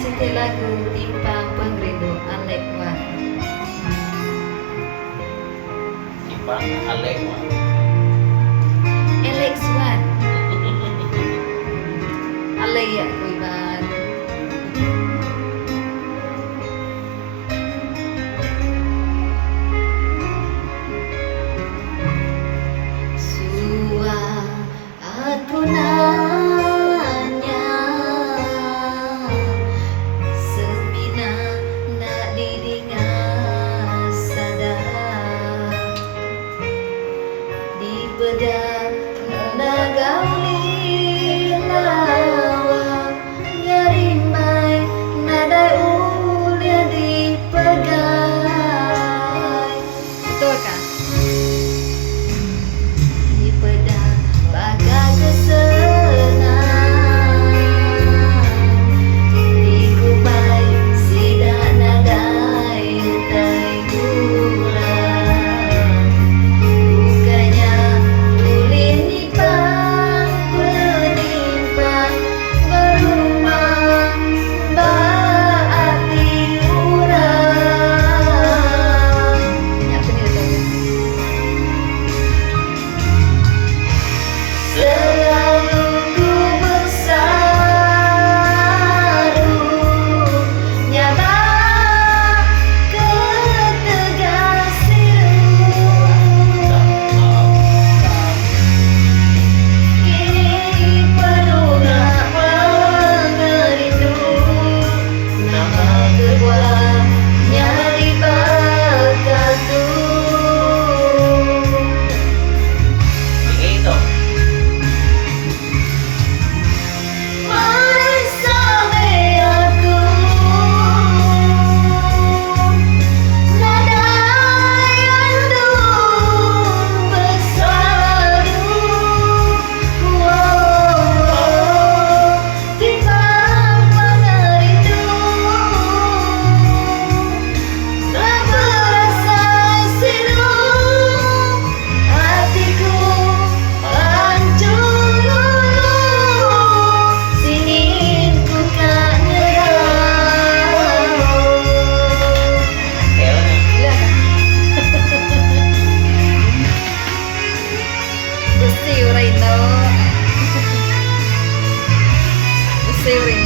setel lagu Timpang Pengrindu Alek Wan. Timpang Alek Wan. Alex Wan. Alek ya kuiban. Sua aku nanya semina nak didingat sadar di bedak nagauli lawa ngarimai nadai ulia dipegai. Betul kan? Di pedang bagai kesenang dikupai sidak nadai utai gurang bukannya ulin nipang penimpang berumah baati urang. Ya, benar tahu. Selalu ku bersadu nyata ketegasiru kini penuh mengerindu nama keduanya dibakatu. Begitu. Bersama aku nadai andung bersadu timbang mengerindu telah berasa silu hatiku hancur lulu singin ku kan nyerah. Kayaknya. Gusti urang ito. Gusti urang